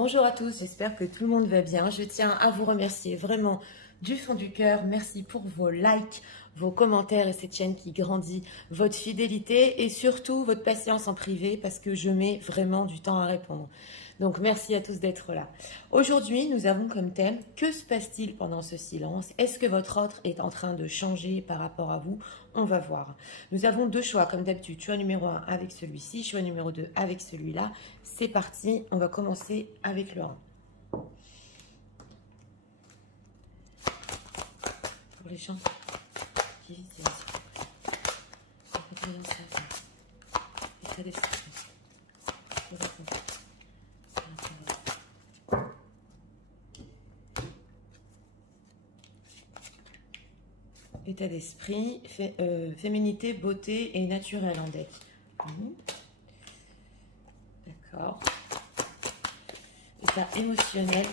Bonjour à tous, j'espère que tout le monde va bien. Je tiens à vous remercier vraiment du fond du cœur. Merci pour vos likes, vos commentaires et cette chaîne qui grandit, votre fidélité et surtout votre patience en privé parce que je mets vraiment du temps à répondre. Donc merci à tous d'être là. Aujourd'hui, nous avons comme thème « Que se passe-t-il pendant ce silence? Est-ce que votre autre est en train de changer par rapport à vous ?» On va voir. Nous avons deux choix comme d'habitude. Choix numéro 1 avec celui-ci, choix numéro 2 avec celui-là. C'est parti, on va commencer avec le 1. Pour les gens qui vivent des état d'esprit. État d'esprit, féminité, beauté et naturel en deck. D'accord. État émotionnel.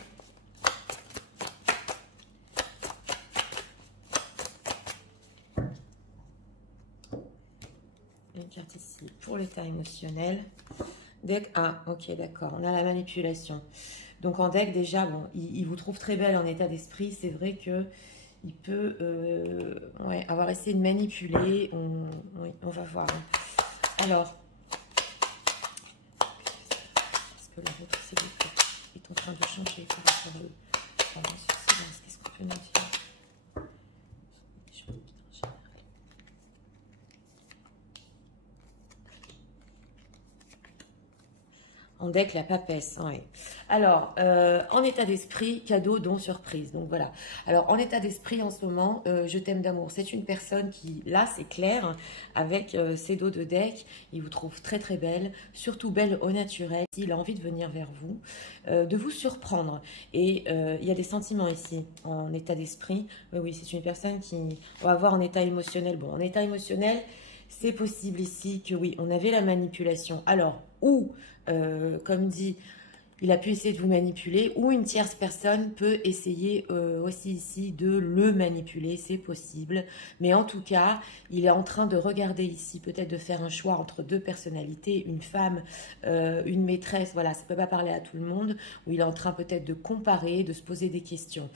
Une carte ici pour l'état émotionnel. Deck A, ok, d'accord. On a la manipulation. Donc en deck, déjà, bon, il vous trouve très belle en état d'esprit. C'est vrai que il peut avoir essayé de manipuler. On va voir. Alors, est-ce que la vôtre est en train de changer par rapport à eux? Qu'est-ce qu'on peut nous dire? En deck, la papesse. Ouais. Alors, en état d'esprit, cadeau, don, surprise. Donc voilà. Alors, en état d'esprit, en ce moment, je t'aime d'amour. C'est une personne qui, là, c'est clair, avec ses dos de deck, il vous trouve très très belle, surtout belle au naturel. Il a envie de venir vers vous, de vous surprendre. Et il y a des sentiments ici, en état d'esprit. Oui, c'est une personne qui va avoir en état émotionnel. Bon, en état émotionnel, c'est possible ici que oui, on avait la manipulation. Alors, ou, comme dit, il a pu essayer de vous manipuler, ou une tierce personne peut essayer aussi ici de le manipuler, c'est possible. Mais en tout cas, il est en train de regarder ici, peut-être de faire un choix entre deux personnalités, une femme, une maîtresse, voilà, ça ne peut pas parler à tout le monde, où il est en train peut-être de comparer, de se poser des questions.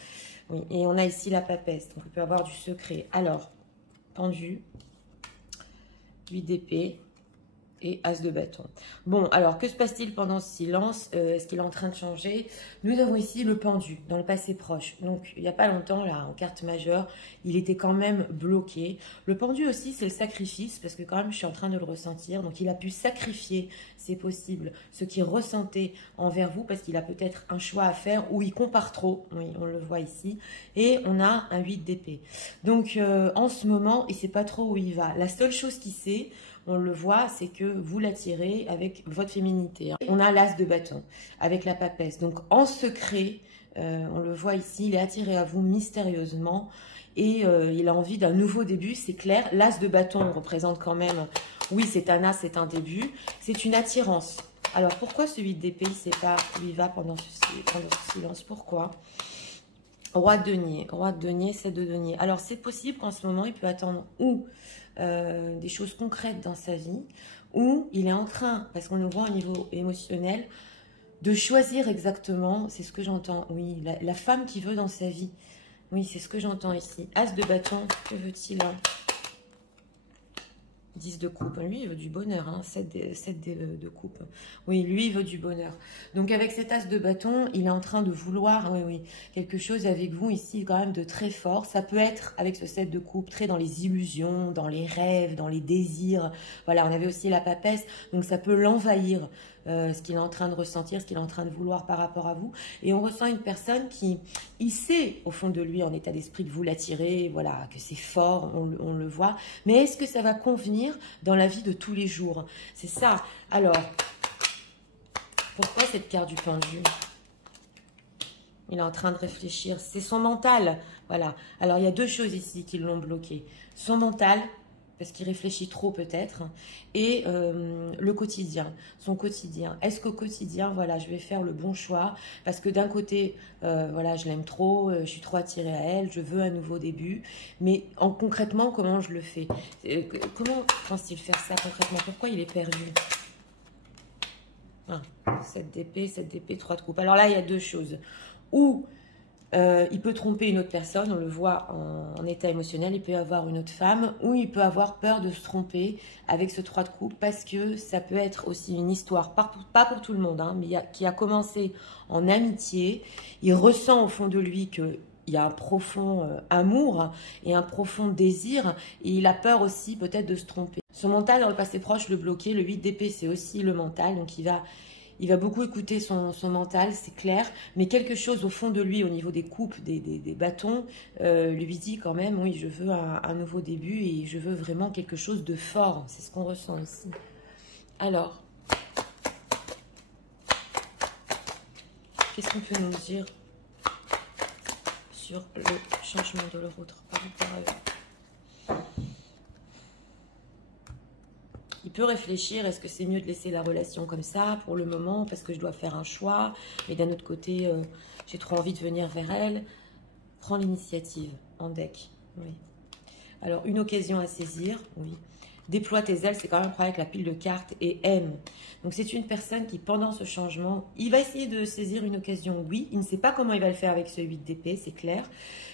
Oui, et on a ici la papesse, donc on peut avoir du secret. Alors, pendu, 8 d'épée et as de bâton. Bon, alors, que se passe-t-il pendant ce silence? Est-ce qu'il est en train de changer? Nous avons ici le pendu, dans le passé proche. Donc, il n'y a pas longtemps, là, en carte majeure, il était quand même bloqué. Le pendu aussi, c'est le sacrifice, parce que quand même, je suis en train de le ressentir. Donc, il a pu sacrifier, c'est possible, ce qu'il ressentait envers vous, parce qu'il a peut-être un choix à faire, ou il compare trop. Oui, on le voit ici. Et on a un 8 d'épée. Donc, en ce moment, il ne sait pas trop où il va. La seule chose qu'il sait, on le voit, c'est que vous l'attirez avec votre féminité. On a l'as de bâton avec la papesse. Donc, en secret, on le voit ici, il est attiré à vous mystérieusement et il a envie d'un nouveau début, c'est clair. L'as de bâton représente quand même, oui, c'est un as, c'est un début. C'est une attirance. Alors, pourquoi ce 8 d'épée, il ne sait pas où il va pendant ce silence? Pourquoi? Roi de denier, 7 de denier. Alors, c'est possible qu'en ce moment, il peut attendre ou des choses concrètes dans sa vie, ou il est en train, parce qu'on le voit au niveau émotionnel, de choisir exactement, c'est ce que j'entends, oui, la femme qu'il veut dans sa vie. Oui, c'est ce que j'entends ici. As de bâton, que veut-il? 10 de coupe, lui il veut du bonheur, hein. 7 de coupe, oui, lui il veut du bonheur. Donc avec cet as de bâton, il est en train de vouloir, oui, quelque chose avec vous ici quand même de très fort. Ça peut être avec ce 7 de coupe, très dans les illusions, dans les rêves, dans les désirs. Voilà, on avait aussi la papesse, donc ça peut l'envahir, ce qu'il est en train de ressentir, ce qu'il est en train de vouloir par rapport à vous. Et on ressent une personne qui, il sait au fond de lui en état d'esprit que vous l'attirez, voilà, que c'est fort, on le voit. Mais est-ce que ça va convenir dans la vie de tous les jours? C'est ça. Alors, pourquoi cette carte du pendu? Il est en train de réfléchir. C'est son mental. Voilà. Alors, il y a deux choses ici qui l'ont bloqué. Son mental, parce qu'il réfléchit trop peut-être, et le quotidien, son quotidien. Est-ce qu'au quotidien, voilà, je vais faire le bon choix? Parce que d'un côté, voilà, je l'aime trop, je suis trop attirée à elle, je veux un nouveau début, mais concrètement, comment je le fais? Comment pense-t-il faire ça concrètement? Pourquoi il est perdu? Ah, 7 d'épée, 7 d'épée, 3 de coupe. Alors là, il y a deux choses. Ou il peut tromper une autre personne, on le voit en état émotionnel, il peut avoir une autre femme, ou il peut avoir peur de se tromper avec ce 3 de coupe, parce que ça peut être aussi une histoire, pas pour tout le monde, hein, mais qui a commencé en amitié. Il ressent au fond de lui que il y a un profond amour et un profond désir, et il a peur aussi peut-être de se tromper. Son mental dans le passé proche le bloquait, le 8 d'épée c'est aussi le mental, donc il va beaucoup écouter son mental, c'est clair, mais quelque chose au fond de lui, au niveau des coupes, des bâtons, lui dit quand même, oui, je veux un nouveau début et je veux vraiment quelque chose de fort, c'est ce qu'on ressent ici. Alors, qu'est-ce qu'on peut nous dire sur le changement de leur autre par rapport à eux? Il peut réfléchir, est-ce que c'est mieux de laisser la relation comme ça pour le moment parce que je dois faire un choix, mais d'un autre côté, j'ai trop envie de venir vers elle. Prends l'initiative en deck, oui. Alors, une occasion à saisir, oui. Déploie tes ailes, c'est quand même pareil avec la pile de cartes, et aime. Donc, c'est une personne qui, pendant ce changement, il va essayer de saisir une occasion, oui. Il ne sait pas comment il va le faire avec ce 8 d'épée, c'est clair.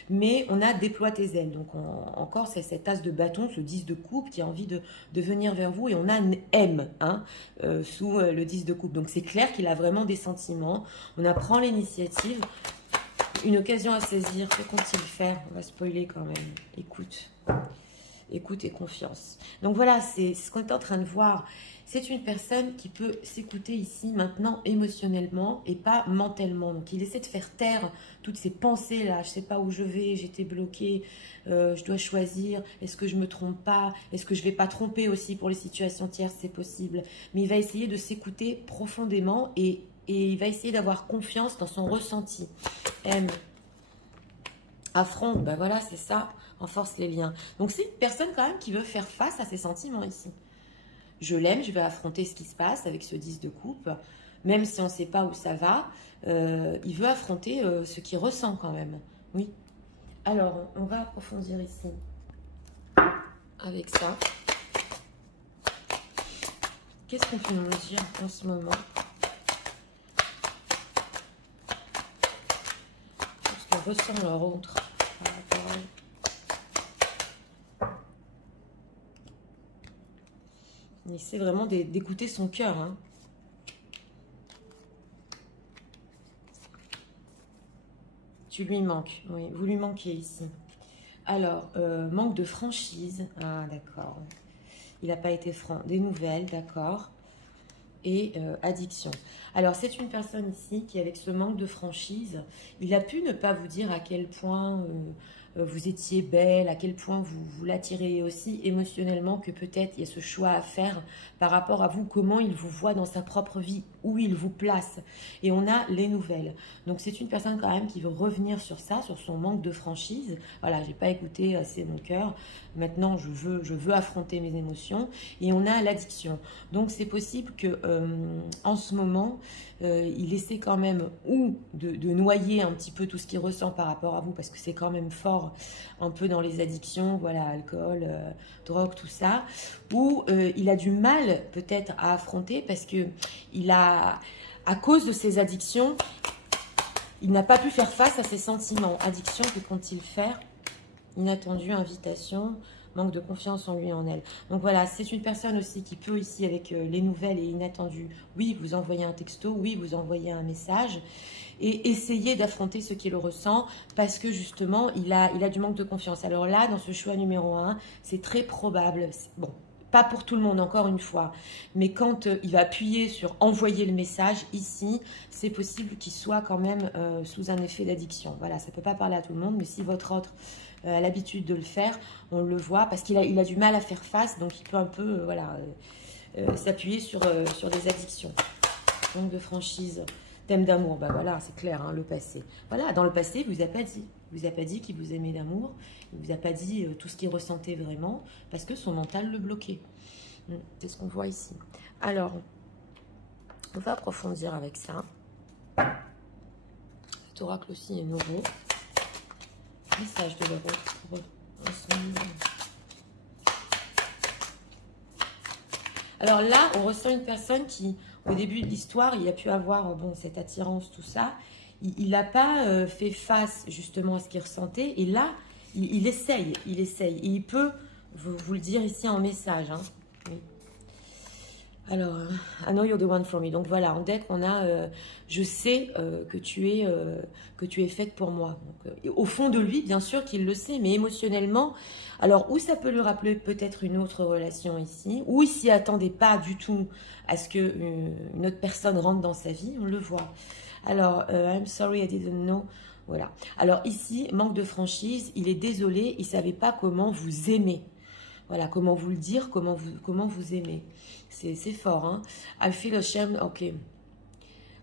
Mais on a déploie tes ailes. Donc, encore, c'est cet as de bâton, ce 10 de coupe qui a envie de venir vers vous. Et on a un M hein, sous le 10 de coupe. Donc, c'est clair qu'il a vraiment des sentiments. On apprend l'initiative. Une occasion à saisir, que compte-t-il faire? On va spoiler quand même. Écoute. Écoute et confiance. Donc voilà, c'est ce qu'on est en train de voir. C'est une personne qui peut s'écouter ici maintenant émotionnellement et pas mentalement. Donc il essaie de faire taire toutes ces pensées là. Je ne sais pas où je vais, j'étais bloquée, je dois choisir. Est-ce que je me trompe pas? Est-ce que je ne vais pas tromper aussi pour les situations tierces? C'est possible. Mais il va essayer de s'écouter profondément et il va essayer d'avoir confiance dans son ressenti. M. Affronte, ben voilà, c'est ça. Renforce les liens. Donc, c'est une personne quand même qui veut faire face à ses sentiments ici. Je l'aime, je vais affronter ce qui se passe avec ce 10 de coupe. Même si on ne sait pas où ça va, il veut affronter ce qu'il ressent quand même. Oui. Alors, on va approfondir ici avec ça. Qu'est-ce qu'on peut nous dire en ce moment? Parce qu'on ressent leur autre par rapport à eux. Il essaie vraiment d'écouter son cœur. Hein. Tu lui manques. Oui, vous lui manquez ici. Alors, manque de franchise. Ah, d'accord. Il n'a pas été franc. Des nouvelles, d'accord. Et addiction. Alors, c'est une personne ici qui, avec ce manque de franchise, il a pu ne pas vous dire à quel point vous étiez belle, à quel point vous l'attirez aussi émotionnellement, que peut-être il y a ce choix à faire par rapport à vous, comment il vous voit dans sa propre vie, où il vous place. Et on a les nouvelles. Donc c'est une personne quand même qui veut revenir sur ça, sur son manque de franchise. Voilà, j'ai pas écouté assez mon cœur. Maintenant, je veux affronter mes émotions. Et on a l'addiction. Donc c'est possible que en ce moment, il essaie quand même ou de noyer un petit peu tout ce qu'il ressent par rapport à vous, parce que c'est quand même fort un peu dans les addictions, voilà, alcool, drogue, tout ça, ou il a du mal peut-être à affronter parce que il a, à cause de ses addictions, il n'a pas pu faire face à ses sentiments. Addiction, que compte-t-il faire? Inattendu, invitation, manque de confiance en lui et en elle. Donc voilà, c'est une personne aussi qui peut ici, avec les nouvelles et inattendues, oui, vous envoyer un texto, oui, vous envoyer un message, et essayer d'affronter ce qu'il ressent, parce que justement, il a du manque de confiance. Alors là, dans ce choix numéro 1, c'est très probable, bon, pas pour tout le monde, encore une fois, mais quand il va appuyer sur envoyer le message, ici, c'est possible qu'il soit quand même sous un effet d'addiction. Voilà, ça ne peut pas parler à tout le monde, mais si votre autre a l'habitude de le faire, on le voit, parce qu'il a du mal à faire face, donc il peut un peu voilà, s'appuyer sur des addictions. Donc de franchise, thème d'amour, ben voilà, c'est clair, hein, le passé. Voilà, dans le passé, il ne vous a pas dit. Il vous a pas dit qu'il vous aimait d'amour, il ne vous a pas dit tout ce qu'il ressentait vraiment, parce que son mental le bloquait. C'est ce qu'on voit ici. Alors, on va approfondir avec ça. Cet oracle aussi est nouveau. Message de l'euro. Alors là, on ressent une personne qui, au début de l'histoire, il a pu avoir bon, cette attirance, tout ça. Il n'a pas fait face justement à ce qu'il ressentait. Et là, il essaye. Et il peut vous le dire ici en message. Hein. Oui. Alors, I know you're the one for me. Donc voilà, en deck, on a je sais que tu es faite pour moi. Donc, au fond de lui, bien sûr qu'il le sait, mais émotionnellement, alors où ça peut lui rappeler peut-être une autre relation ici, ou il s'y attendait pas du tout à ce qu'une autre personne rentre dans sa vie, on le voit. Alors, I'm sorry, I didn't know. Voilà. Alors ici, manque de franchise, il est désolé, il ne savait pas comment vous aimer. Voilà, comment vous le dire, comment vous aimez. C'est fort, hein. I feel ashamed, ok.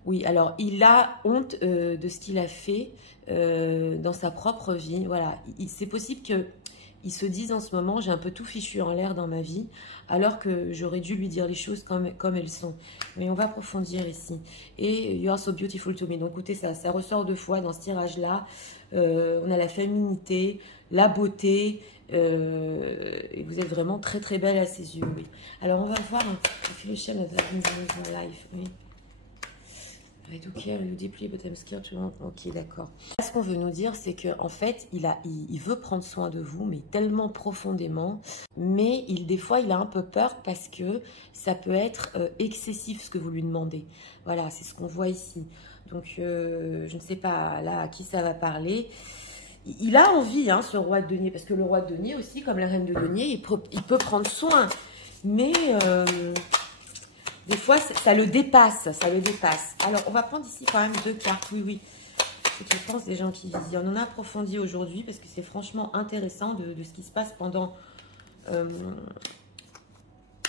Oui, alors, il a honte de ce qu'il a fait dans sa propre vie. Voilà, c'est possible qu'il se dise en ce moment, j'ai un peu tout fichu en l'air dans ma vie, alors que j'aurais dû lui dire les choses comme elles sont. Mais on va approfondir ici. Et you are so beautiful to me. Donc, écoutez, ça ressort deux fois dans ce tirage-là. On a la féminité, la beauté, et vous êtes vraiment très très belle à ses yeux, oui. Alors on va voir un petit peu le schéma de la life, oui. I do care you deeply, but I'm scared to... Ok, d'accord. Ce qu'on veut nous dire, c'est qu'en fait, il veut prendre soin de vous, mais tellement profondément. Mais des fois, il a un peu peur parce que ça peut être excessif ce que vous lui demandez. Voilà, c'est ce qu'on voit ici. Donc, je ne sais pas là à qui ça va parler. Il a envie, hein, ce roi de denier, parce que le roi de denier aussi, comme la reine de denier, il peut prendre soin. Mais des fois, ça le dépasse, Alors, on va prendre ici quand même deux cartes, oui. C'est que je pense des gens qui visionnent. On en a approfondi aujourd'hui, parce que c'est franchement intéressant de ce qui se passe pendant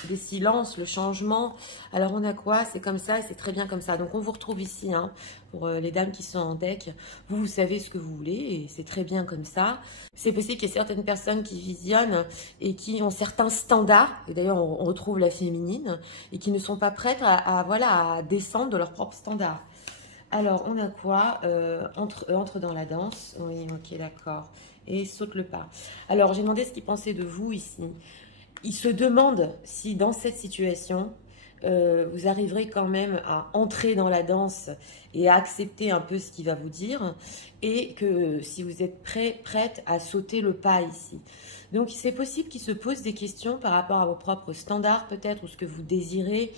des silences, le changement. Alors, on a quoi? C'est comme ça et c'est très bien comme ça. Donc, on vous retrouve ici, hein, pour les dames qui sont en deck. Vous savez ce que vous voulez et c'est très bien comme ça. C'est possible qu'il y ait certaines personnes qui visionnent et qui ont certains standards. Et d'ailleurs, on retrouve la féminine et qui ne sont pas prêtes à descendre de leurs propres standards. Alors, on a quoi? Entre dans la danse. Oui, ok, d'accord. Et saute le pas. Alors, j'ai demandé ce qu'il pensait de vous ici. Il se demande si dans cette situation, vous arriverez quand même à entrer dans la danse et à accepter un peu ce qu'il va vous dire et que si vous êtes prête à sauter le pas ici. Donc, c'est possible qu'il se pose des questions par rapport à vos propres standards peut-être ou ce que vous désirez.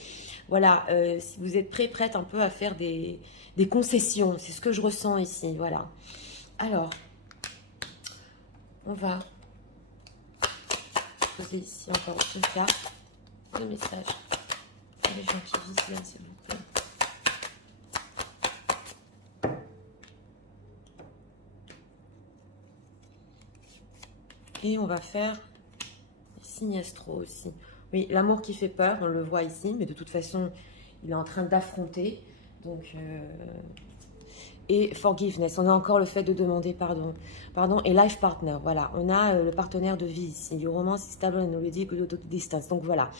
Voilà, si vous êtes prête un peu à faire des concessions. C'est ce que je ressens ici, voilà. Alors, on va... poser ici encore une carte de message pour les gens qui visionnent, s'il vous plaît. Et on va faire les signes astro aussi. Oui, l'amour qui fait peur, on le voit ici, mais de toute façon, il est en train d'affronter. Donc, et forgiveness, on a encore le fait de demander pardon, et life partner, voilà, on a le partenaire de vie ici, du roman, c'est stable and already good distance, donc voilà,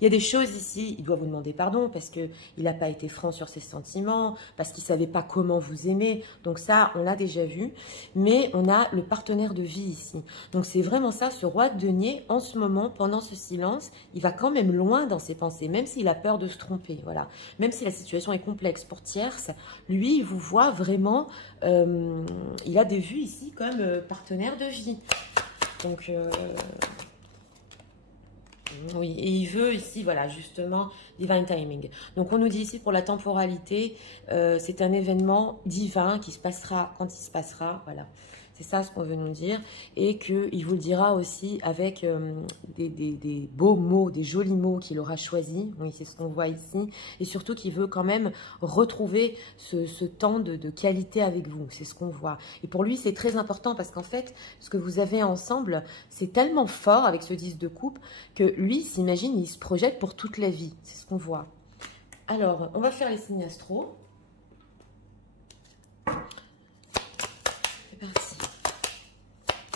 il y a des choses ici, il doit vous demander pardon, parce qu'il n'a pas été franc sur ses sentiments, parce qu'il ne savait pas comment vous aimer, donc ça, on l'a déjà vu, mais on a le partenaire de vie ici, donc c'est vraiment ça, ce roi de denier, en ce moment, pendant ce silence, il va quand même loin dans ses pensées, même s'il a peur de se tromper, voilà, même si la situation est complexe pour tierce, lui, il vous voit vraiment. Il a des vues ici comme partenaire de vie. Donc, oui, et il veut ici, voilà, justement, divine timing. Donc, on nous dit ici pour la temporalité, c'est un événement divin qui se passera quand il se passera, voilà. C'est ça ce qu'on veut nous dire. Et qu'il vous le dira aussi avec des beaux mots, des jolis mots qu'il aura choisis. Oui, c'est ce qu'on voit ici. Et surtout qu'il veut quand même retrouver ce temps de qualité avec vous. C'est ce qu'on voit. Et pour lui, c'est très important parce qu'en fait, ce que vous avez ensemble, c'est tellement fort avec ce 10 de coupe que lui, s'imagine, il se projette pour toute la vie. C'est ce qu'on voit. Alors, on va faire les signes astro. C'est parti.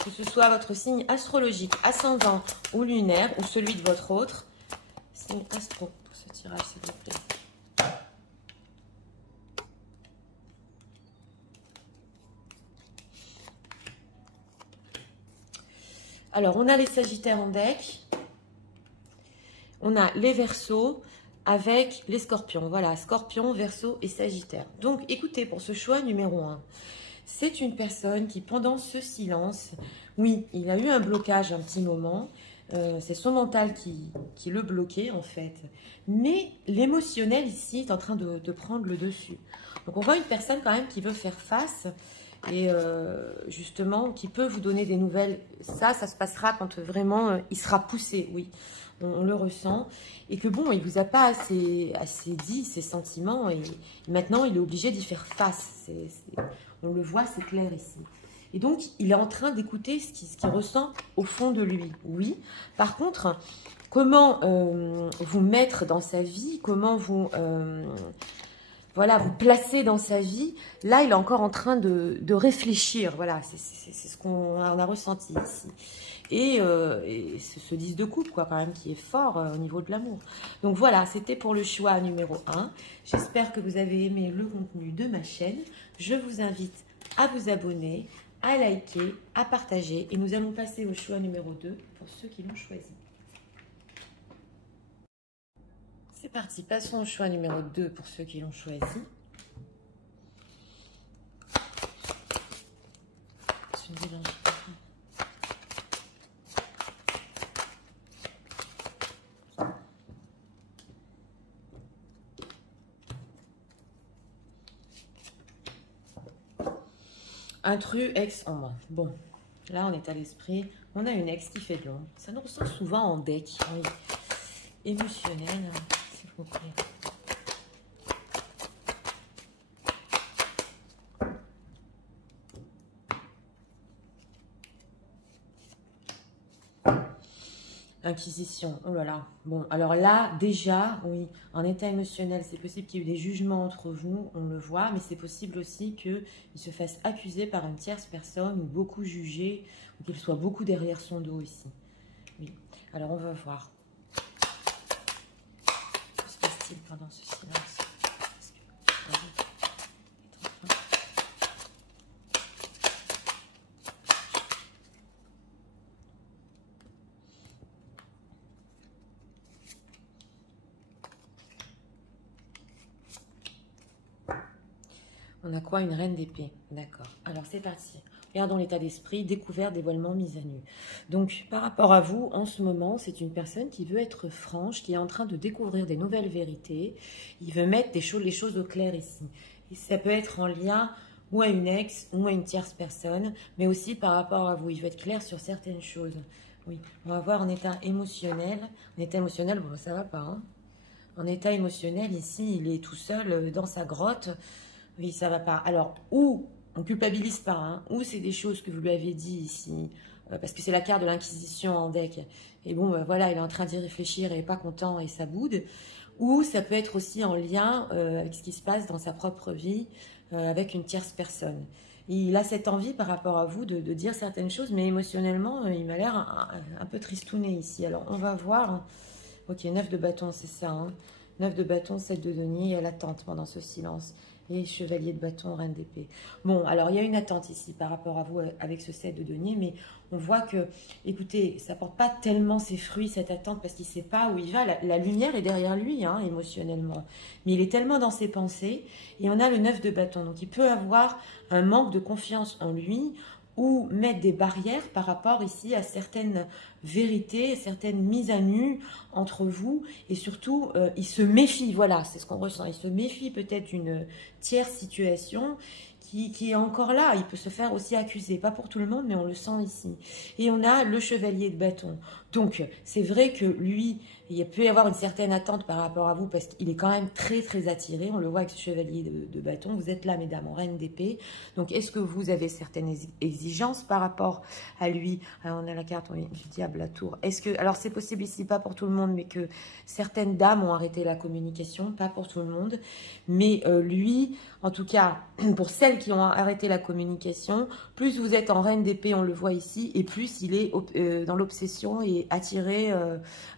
Que ce soit votre signe astrologique, ascendant ou lunaire, ou celui de votre autre, signe astro pour ce tirage, s'il vous plaît. Alors, on a les Sagittaires en deck, on a les Verseaux, avec les scorpions. Voilà, scorpion, verseau et sagittaire. Donc, écoutez, pour ce choix numéro 1, c'est une personne qui, pendant ce silence, oui, il a eu un blocage un petit moment. C'est son mental qui le bloquait, en fait. Mais l'émotionnel, ici, est en train de prendre le dessus. Donc, on voit une personne, quand même, qui veut faire face et justement, qui peut vous donner des nouvelles. Ça se passera quand vraiment il sera poussé, oui. On le ressent. Et que bon, il ne vous a pas assez dit ses sentiments. Et maintenant, il est obligé d'y faire face. On le voit, c'est clair ici. Et donc, il est en train d'écouter ce qu'il ressent au fond de lui. Oui. Par contre, comment vous mettre dans sa vie, comment vous... voilà, vous placer dans sa vie. Là, il est encore en train de réfléchir. Voilà, c'est ce qu'on a ressenti ici. Et ce 10 de coupe, quoi, quand même, qui est fort au niveau de l'amour. Donc voilà, c'était pour le choix numéro 1. J'espère que vous avez aimé le contenu de ma chaîne. Je vous invite à vous abonner, à liker, à partager. Et nous allons passer au choix numéro 2 pour ceux qui l'ont choisi. C'est parti, passons au choix numéro 2 pour ceux qui l'ont choisi. Intrus, ex-ombre. Bon, là on est à l'esprit. On a une ex qui fait de l'ombre. Ça nous ressort souvent en deck. Oui. Émotionnel, s'il vous plaît. Inquisition, oh là là. Bon, alors là, déjà, oui, en état émotionnel, c'est possible qu'il y ait eu des jugements entre vous, on le voit, mais c'est possible aussi qu'il se fasse accuser par une tierce personne, ou beaucoup jugé, ou qu'il soit beaucoup derrière son dos ici. Oui, alors on va voir. Que se passe-t-il pendant ce silence? On a quoi? Une reine d'épée. D'accord. Alors, c'est parti. Regardons l'état d'esprit, découvert, dévoilement, mise à nu. Donc, par rapport à vous, en ce moment, c'est une personne qui veut être franche, qui est en train de découvrir des nouvelles vérités. Il veut mettre les choses au clair ici. Et ça peut être en lien ou à une ex, ou à une tierce personne, mais aussi par rapport à vous. Il veut être clair sur certaines choses. Oui, on va voir en état émotionnel. En état émotionnel, bon, ça va pas, hein. En état émotionnel, ici, il est tout seul dans sa grotte. Oui, ça va pas. Alors, ou on culpabilise pas, hein, ou c'est des choses que vous lui avez dit ici, parce que c'est la carte de l'inquisition en deck. Et bon, voilà, il est en train d'y réfléchir et pas content et ça boude. Ou ça peut être aussi en lien avec ce qui se passe dans sa propre vie, avec une tierce personne. Il a cette envie par rapport à vous de dire certaines choses, mais émotionnellement, il m'a l'air un peu tristouné ici. Alors, on va voir. Ok, 9 de bâton, c'est ça. Hein. 9 de bâton, 7 de denier, il y a l'attente pendant ce silence. Et chevalier de bâton, reine d'épée. Bon, alors il y a une attente ici par rapport à vous avec ce 7 de denier, mais on voit que, écoutez, ça ne porte pas tellement ses fruits, cette attente, parce qu'il ne sait pas où il va. La lumière est derrière lui, hein, émotionnellement. Mais il est tellement dans ses pensées, et on a le 9 de bâton. Donc il peut avoir un manque de confiance en lui, ou mettre des barrières par rapport ici à certaines vérités, certaines mises à nu entre vous, et surtout il se méfie, voilà, c'est ce qu'on ressent, il se méfie peut-être d'une tierce situation qui est encore là, il peut se faire aussi accuser, pas pour tout le monde, mais on le sent ici. Et on a le chevalier de bâton. Donc, c'est vrai que lui, il peut y avoir une certaine attente par rapport à vous, parce qu'il est quand même très, très attiré. On le voit avec ce chevalier de bâton. Vous êtes là, mesdames, en reine d'épée. Donc, est-ce que vous avez certaines exigences par rapport à lui? Alors, on a la carte du diable, la tour. Est-ce que, alors, c'est possible ici, pas pour tout le monde, mais que certaines dames ont arrêté la communication, pas pour tout le monde. Mais lui, en tout cas, pour celles qui ont arrêté la communication, plus vous êtes en reine d'épée, on le voit ici, et plus il est dans l'obsession et attiré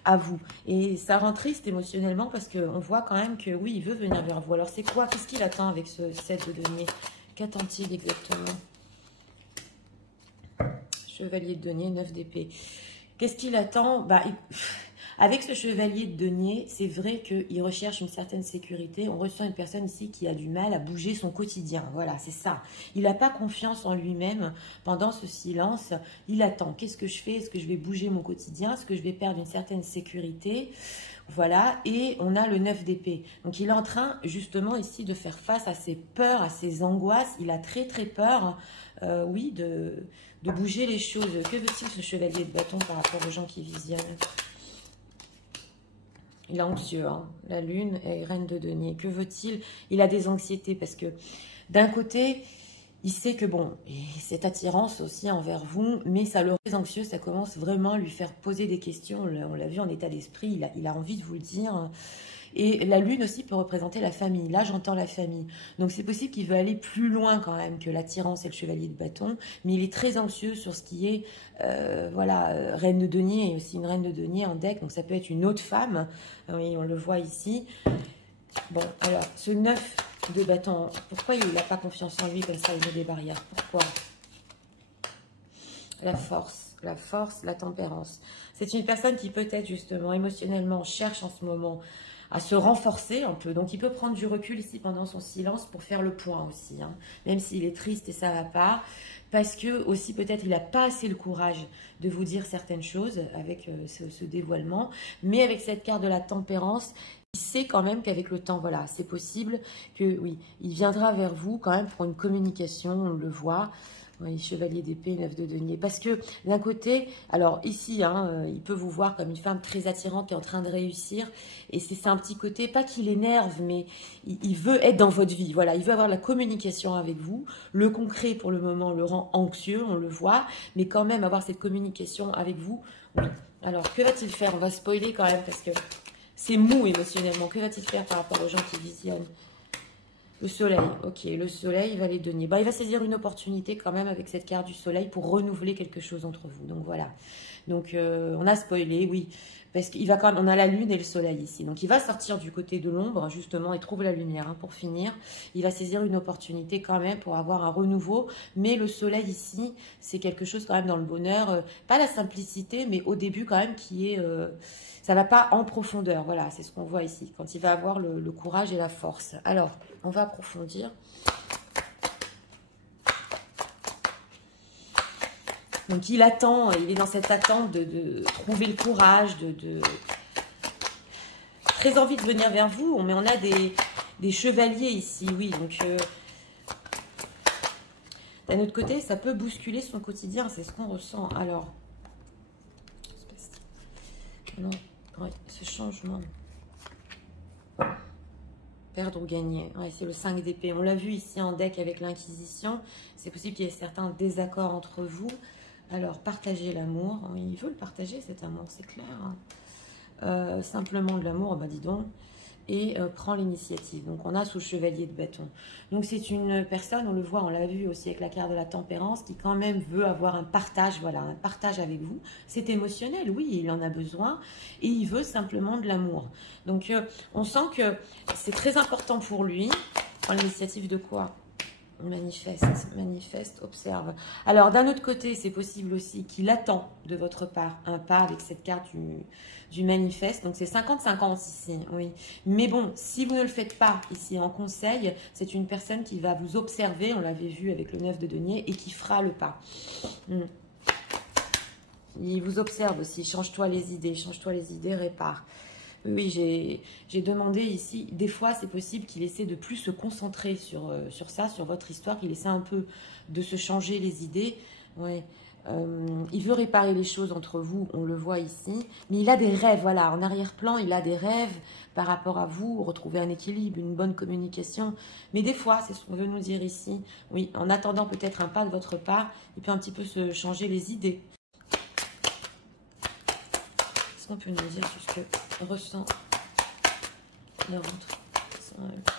à vous. Et ça rend triste émotionnellement parce qu'on voit quand même que oui, il veut venir vers vous. Alors c'est quoi? Qu'est-ce qu'il attend avec ce 7 de denier? Qu'attend-il exactement? Chevalier de denier, 9 d'épée. Qu'est-ce qu'il attend? Avec ce chevalier de denier, c'est vrai qu'il recherche une certaine sécurité. On ressent une personne ici qui a du mal à bouger son quotidien. Voilà, c'est ça. Il n'a pas confiance en lui-même pendant ce silence. Il attend. Qu'est-ce que je fais? Est-ce que je vais bouger mon quotidien? Est-ce que je vais perdre une certaine sécurité? Voilà, et on a le 9 d'épée. Donc il est en train justement ici de faire face à ses peurs, à ses angoisses. Il a très très peur, oui, de bouger les choses. Que veut-il ce chevalier de bâton par rapport aux gens qui visionnent? Il est anxieux, hein. La lune est reine de denier. Que veut-il? Il a des anxiétés parce que d'un côté, il sait que bon, cette attirance aussi envers vous, mais ça le rend anxieux, ça commence vraiment à lui faire poser des questions. On l'a vu en état d'esprit, il a envie de vous le dire. Et la lune aussi peut représenter la famille. Là, j'entends la famille. Donc, c'est possible qu'il veut aller plus loin quand même que l'attirance et le chevalier de bâton. Mais il est très anxieux sur ce qui est, voilà, reine de denier et aussi une reine de denier en deck. Donc, ça peut être une autre femme. Oui, on le voit ici. Bon, alors, ce 9 de bâton, pourquoi il n'a pas confiance en lui comme ça, il met des barrières? Pourquoi? La force, la tempérance. C'est une personne qui peut-être justement émotionnellement cherche en ce moment à se renforcer un peu. Donc, il peut prendre du recul ici pendant son silence pour faire le point aussi, hein, même s'il est triste et ça va pas. Parce que aussi peut-être il n'a pas assez le courage de vous dire certaines choses avec ce dévoilement. Mais avec cette carte de la tempérance, il sait quand même qu'avec le temps, voilà, c'est possible que, oui, il viendra vers vous quand même pour une communication, on le voit. Oui, chevalier d'épée, 9 de denier. Parce que d'un côté, alors ici, hein, il peut vous voir comme une femme très attirante qui est en train de réussir. Et c'est un petit côté, pas qu'il énerve, mais il veut être dans votre vie. Voilà, il veut avoir la communication avec vous. Le concret, pour le moment, le rend anxieux, on le voit. Mais quand même, avoir cette communication avec vous, oui. Alors, que va-t-il faire? On va spoiler quand même parce que c'est mou émotionnellement. Que va-t-il faire par rapport aux gens qui visionnent? Le soleil, ok, le soleil va les donner. Bah, il va saisir une opportunité quand même avec cette carte du soleil pour renouveler quelque chose entre vous. Donc voilà. Donc on a spoilé, oui. Parce qu'il va quand même, on a la lune et le soleil ici. Donc il va sortir du côté de l'ombre justement et trouve la lumière, hein, pour finir. Il va saisir une opportunité quand même pour avoir un renouveau. Mais le soleil ici, c'est quelque chose quand même dans le bonheur. Pas la simplicité, mais au début quand même qui est... ça ne va pas en profondeur, voilà, c'est ce qu'on voit ici, quand il va avoir le courage et la force. Alors, on va approfondir. Donc, il attend, il est dans cette attente de trouver le courage, très envie de venir vers vous, mais on a des chevaliers ici, oui, donc... d'un autre côté, ça peut bousculer son quotidien, c'est ce qu'on ressent. Alors, non, oui, ce changement. Perdre ou gagner. Ouais, c'est le 5 d'épée. On l'a vu ici en deck avec l'Inquisition. C'est possible qu'il y ait certains désaccords entre vous. Alors, partagez l'amour. Oui, il veut le partager, cet amour, c'est clair. Hein. Simplement de l'amour, bah dis donc. Et prend l'initiative. Donc, on a sous le chevalier de bâton. Donc, c'est une personne, on le voit, on l'a vu aussi avec la carte de la tempérance, qui quand même veut avoir un partage, voilà, un partage avec vous. C'est émotionnel, oui, il en a besoin. Et il veut simplement de l'amour. Donc, on sent que c'est très important pour lui. Prend l'initiative de quoi? Manifeste, observe. Alors, d'un autre côté, c'est possible aussi qu'il attend de votre part un pas avec cette carte du manifeste. Donc, c'est 50-50 ici, oui. Mais bon, si vous ne le faites pas ici en conseil, c'est une personne qui va vous observer, on l'avait vu avec le 9 de denier, et qui fera le pas. Il vous observe aussi, change-toi les idées, répare. Oui, j'ai demandé ici, des fois c'est possible qu'il essaie de plus se concentrer sur ça, sur votre histoire, qu'il essaie un peu de se changer les idées. Ouais. Il veut réparer les choses entre vous, on le voit ici, mais il a des rêves, voilà, en arrière-plan, il a des rêves par rapport à vous, retrouver un équilibre, une bonne communication. Mais des fois, c'est ce qu'on veut nous dire ici, oui, en attendant peut-être un pas de votre part, il peut un petit peu se changer les idées. Est-ce qu'on peut nous dire tout ce que ressent le ventre?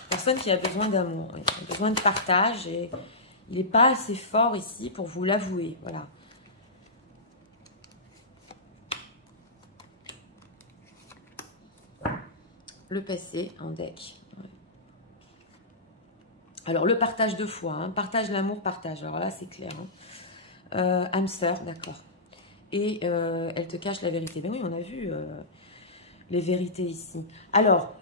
Personne qui a besoin d'amour, il a besoin de partage et il n'est pas assez fort ici pour vous l'avouer. Voilà. Le passé en deck. Ouais. Alors, le partage de foi, hein, partage l'amour, partage. Alors là, c'est clair. Hein. Âme sœur, d'accord. Et elle te cache la vérité. Mais oui, on a vu... les vérités ici. Alors,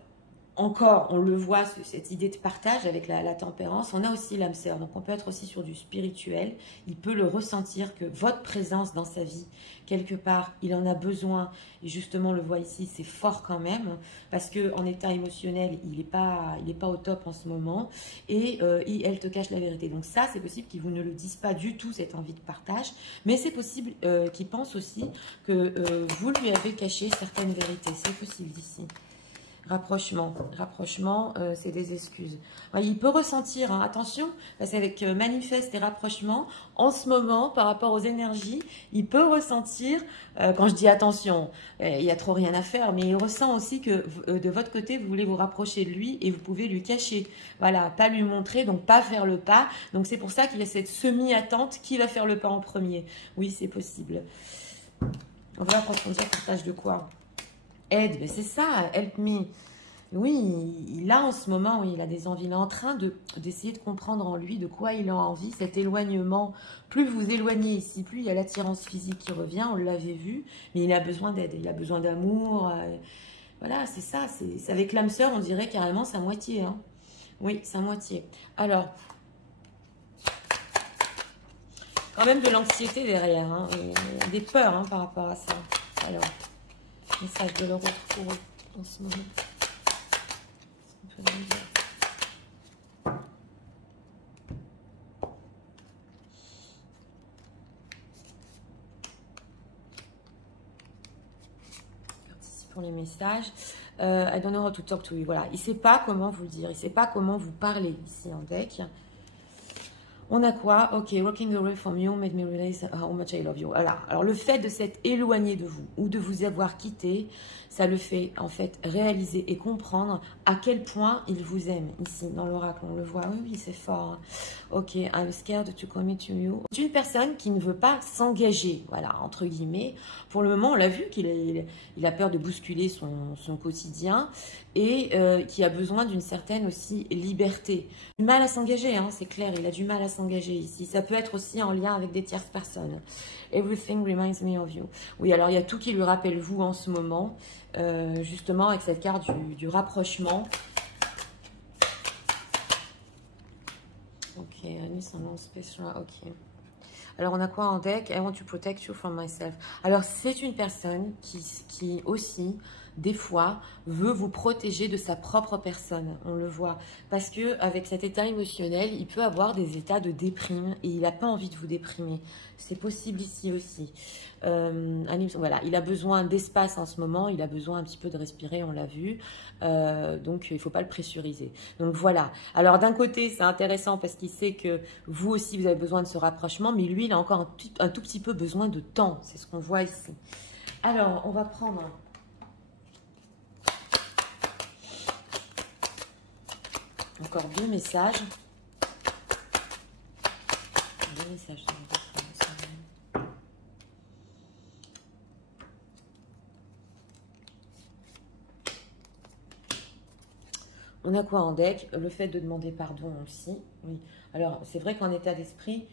encore, on le voit, cette idée de partage avec la tempérance. On a aussi l'âme sœur, donc on peut être aussi sur du spirituel. Il peut le ressentir que votre présence dans sa vie, quelque part, il en a besoin. Et justement, on le voit ici, c'est fort quand même, parce qu'en état émotionnel, il n'est pas au top en ce moment. Et elle te cache la vérité. Donc ça, c'est possible qu'il vous ne le dise pas du tout, cette envie de partage. Mais c'est possible qu'il pense aussi que vous lui avez caché certaines vérités. C'est possible ici. Rapprochement, c'est des excuses. Il peut ressentir, hein, attention, parce qu'avec manifeste et rapprochement, en ce moment, par rapport aux énergies, il peut ressentir, quand je dis attention, il n'y a trop rien à faire, mais il ressent aussi que de votre côté, vous voulez vous rapprocher de lui et vous pouvez lui cacher. Voilà, pas lui montrer, donc pas faire le pas. Donc c'est pour ça qu'il y a cette semi-attente, qui va faire le pas en premier. Oui, c'est possible. On va approfondir partage de quoi? Aide, mais c'est ça, help me. Oui, il a en ce moment, oui, il a des envies. Il est en train d'essayer de comprendre en lui de quoi il a envie. Cet éloignement, plus vous éloignez ici, plus il y a l'attirance physique qui revient, on l'avait vu. Mais il a besoin d'aide, il a besoin d'amour. Voilà, c'est ça. C'est avec l'âme sœur, on dirait carrément sa moitié. Hein. Oui, sa moitié. Alors, quand même de l'anxiété derrière, hein, des peurs hein, par rapport à ça. Alors, message de leur pour eux en ce moment. Merci pour les messages. I don't know how to talk to you. Voilà, il ne sait pas comment vous dire, il ne sait pas comment vous parler ici en deck. On a quoi? Ok, walking away from you made me realize how much I love you. Voilà. Alors, le fait de s'être éloigné de vous ou de vous avoir quitté, ça le fait en fait réaliser et comprendre à quel point il vous aime. Ici, dans l'oracle, on le voit. Oui, oui, c'est fort. Ok, I'm scared to commit to you. C'est une personne qui ne veut pas s'engager, voilà, entre guillemets. Pour le moment, on l'a vu qu'il a peur de bousculer son quotidien et qui a besoin d'une certaine aussi liberté. Du mal à s'engager, hein, c'est clair, il a du mal à s'engager ici. Ça peut être aussi en lien avec des tierces personnes. Everything reminds me of you. Oui, alors il y a tout qui lui rappelle vous en ce moment, justement avec cette carte du rapprochement. Ok, Annie, son nom spécial, ok. Alors, on a quoi en deck? I want to protect you from myself. Alors, c'est une personne qui aussi, des fois, veut vous protéger de sa propre personne. On le voit. Parce que avec cet état émotionnel, il peut avoir des états de déprime et il n'a pas envie de vous déprimer. C'est possible ici aussi. Voilà, il a besoin d'espace en ce moment. Il a besoin un petit peu de respirer, on l'a vu. Donc, il ne faut pas le pressuriser. Donc, voilà. Alors, d'un côté, c'est intéressant parce qu'il sait que vous aussi, vous avez besoin de ce rapprochement. Mais lui, il a encore un tout petit peu besoin de temps. C'est ce qu'on voit ici. Alors, on va prendre... Encore deux messages. Deux messages. On a quoi en deck? Le fait de demander pardon aussi. Oui. Alors, c'est vrai qu'en état d'esprit,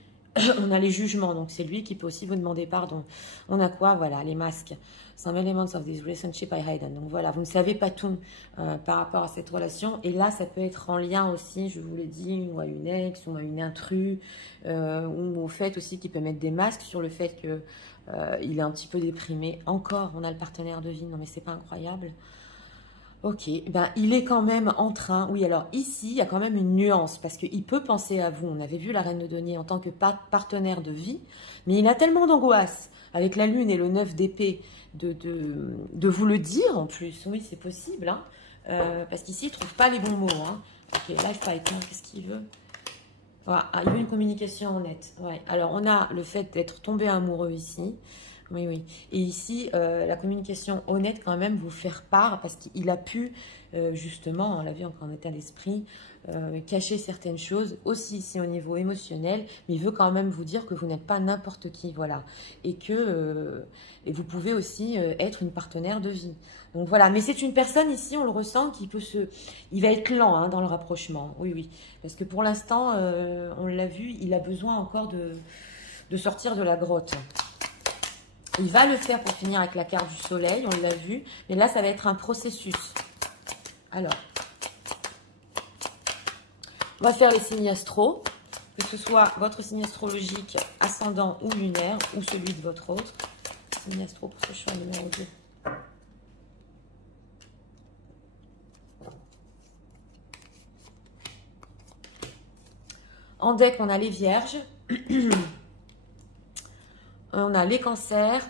on a les jugements, donc c'est lui qui peut aussi vous demander pardon. On a quoi? Voilà, les masques. Some elements of this relationship I hide. Donc voilà, vous ne savez pas tout par rapport à cette relation. Et là, ça peut être en lien aussi, je vous l'ai dit, ou à une ex, ou à une intrus, ou au fait aussi qu'il peut mettre des masques sur le fait que il est un petit peu déprimé. Encore, on a le partenaire de vie. Non mais c'est pas incroyable. Ok, ben il est quand même en train, oui alors ici il y a quand même une nuance parce qu'il peut penser à vous, on avait vu la reine de denier en tant que partenaire de vie, mais il a tellement d'angoisse avec la lune et le 9 d'épée de vous le dire en plus, oui c'est possible, hein, parce qu'ici il ne trouve pas les bons mots, hein. Ok, life partner, qu'est-ce qu'il veut? Voilà, il veut une communication honnête, ouais. Alors on a le fait d'être tombé amoureux ici. Oui, oui. Et ici, la communication honnête, quand même, vous faire part, parce qu'il a pu, justement, on l'a vu encore en état d'esprit, cacher certaines choses, aussi ici au niveau émotionnel, mais il veut quand même vous dire que vous n'êtes pas n'importe qui, voilà. Et que et vous pouvez aussi être une partenaire de vie. Donc voilà, mais c'est une personne ici, on le ressent, qui peut il va être lent hein, dans le rapprochement, oui, oui. Parce que pour l'instant, on l'a vu, il a besoin encore de sortir de la grotte. Il va le faire pour finir avec la carte du soleil, on l'a vu. Mais là, ça va être un processus. Alors, on va faire les signes astro, que ce soit votre signe astrologique, ascendant ou lunaire, ou celui de votre autre. Signe astro pour ce choix numéro 2. En deck, on a les vierges, on a les cancers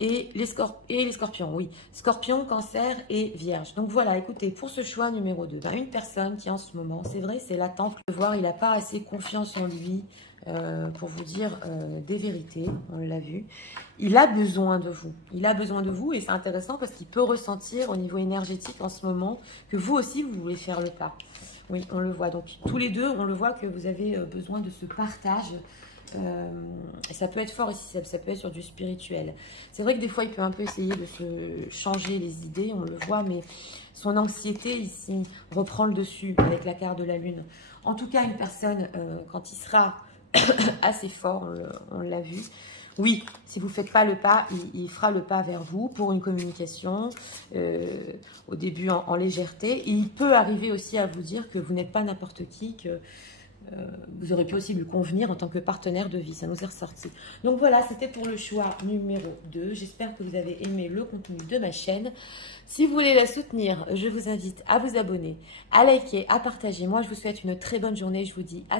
et les scorpions. Oui, scorpion, cancer et vierge. Donc voilà, écoutez, pour ce choix numéro 2, une personne qui en ce moment, c'est vrai, c'est latent, le voir, il n'a pas assez confiance en lui pour vous dire des vérités, on l'a vu. Il a besoin de vous. Il a besoin de vous et c'est intéressant parce qu'il peut ressentir au niveau énergétique en ce moment que vous aussi, vous voulez faire le pas. Oui, on le voit. Donc, tous les deux, on le voit que vous avez besoin de ce partage. Et ça peut être fort ici, ça peut être sur du spirituel. C'est vrai que des fois, il peut un peu essayer de se changer les idées, on le voit, mais son anxiété ici reprend le dessus avec la carte de la lune. En tout cas, une personne, quand il sera assez fort, on l'a vu, oui, si vous ne faites pas le pas, il fera le pas vers vous pour une communication, au début en légèreté. Et il peut arriver aussi à vous dire que vous n'êtes pas n'importe qui, que vous aurez pu aussi lui convenir en tant que partenaire de vie. Ça nous est ressorti. Donc voilà, c'était pour le choix numéro 2. J'espère que vous avez aimé le contenu de ma chaîne. Si vous voulez la soutenir, je vous invite à vous abonner, à liker, à partager. Moi, je vous souhaite une très bonne journée. Je vous dis à